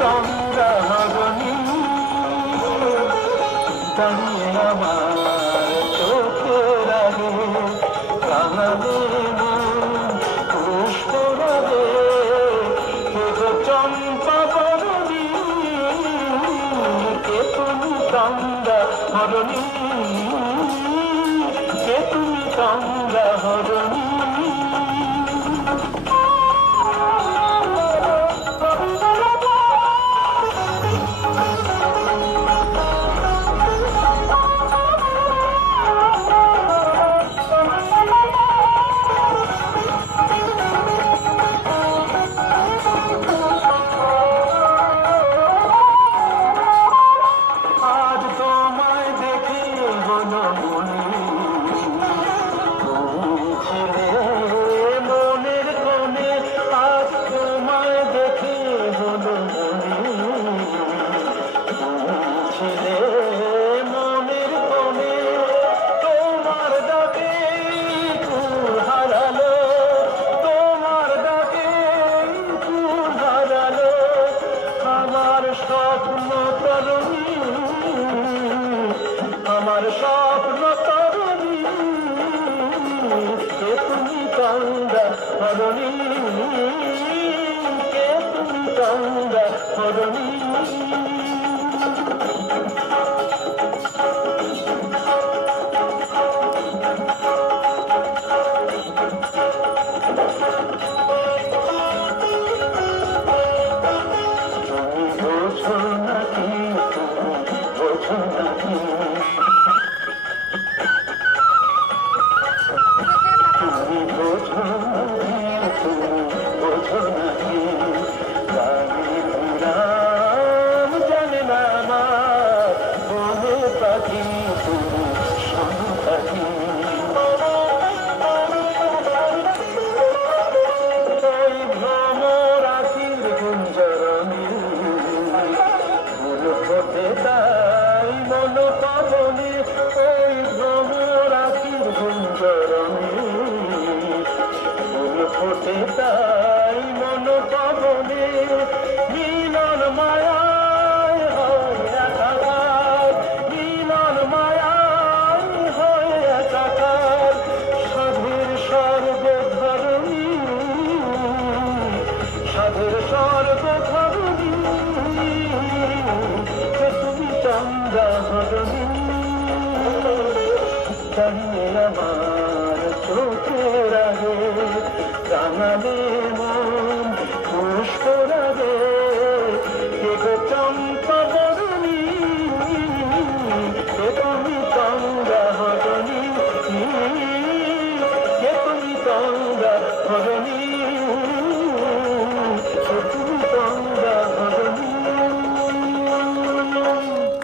গঙ্গা হরণী দাঁড়িয়ে আমার চোখের আগে কাঁদে পুষ্প রাগে চম্পা বরণী কে তুমি গঙ্গা হরণী কে তুমি গঙ্গা হরণী আমার স্বপ্ন তরুণী কে তুমি গঙ্গা হরণী কে তুমি গঙ্গা হরণী তাই মন পাবনে ওই ভ্রমরাখির গুঞ্জরণে ফুল ফোটে তাই মন পাবনে মিলন মায়ায় হয় একাকার মিলন মায়ায় হয় একাকার সাধের স্বর্গ ধরণী সাধের স্বর্গ ধরণী গঙ্গা হরণী দাঁড়িয়ে আমার